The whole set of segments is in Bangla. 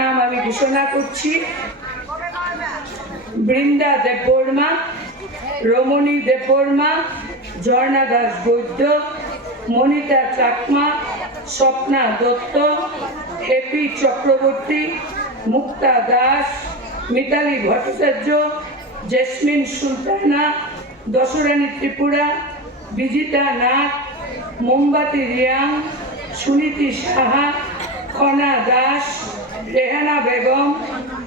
নাম আমি ঘোষণা করছি। বৃন্দা দেববর্মা, রমণী দেববর্মা, ঝর্ণা দাস বৈদ্য, মনিতা চাকমা, স্বপ্না দত্ত, হেপি চক্রবর্তী, মুক্তা দাস, মিতালি ভট্টাচার্য, জেসমিন সুলতানা, দশরানী ত্রিপুরা, বিজিতা নাথ, মোমবাতি রিয়াং, সুনীতি সাহা, খনা দাস, রেহানা বেগম,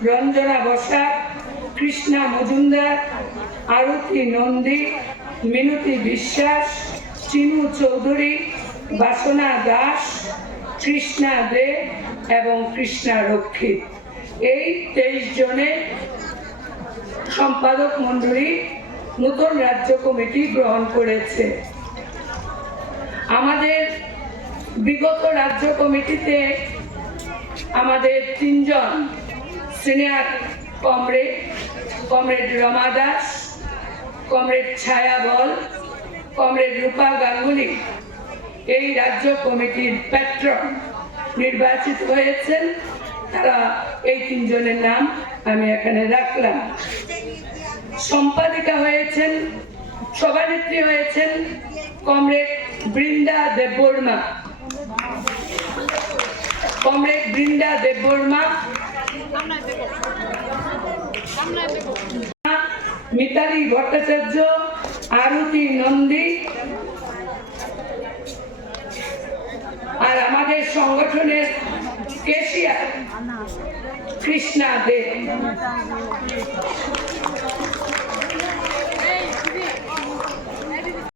রঞ্জনা বসাক, কৃষ্ণা মজুমদার, আরতি নন্দী, মিনতি বিশ্বাস, চিনু চৌধুরী, বাসনা দাস, কৃষ্ণা দে এবং কৃষ্ণা রক্ষিত। এই 23 জনের সম্পাদক মণ্ডলী নতুন রাজ্য কমিটি গ্রহণ করেছে। আমাদের বিগত রাজ্য কমিটিতে আমাদের 3 জন senior comrade Rama Das, comrade Chhaya Bal, comrade রূপা গাঙ্গুলি এই রাজ্য কমিটির প্যাট্রন নির্বাচিত হয়েছেন। তারা এই 3 জনের নাম আমি এখানে রাখলাম। সম্পাদিকা হয়েছেন, সভানেত্রী হয়েছেন কমরেড বৃন্দা দেববর্মা। কমরেড বৃন্দা দেববর্মা, মিতালি ভট্টাচার্য, আরতি নন্দী, আর আমাদের সংগঠনের কেশিয়ার কৃষ্ণা দে।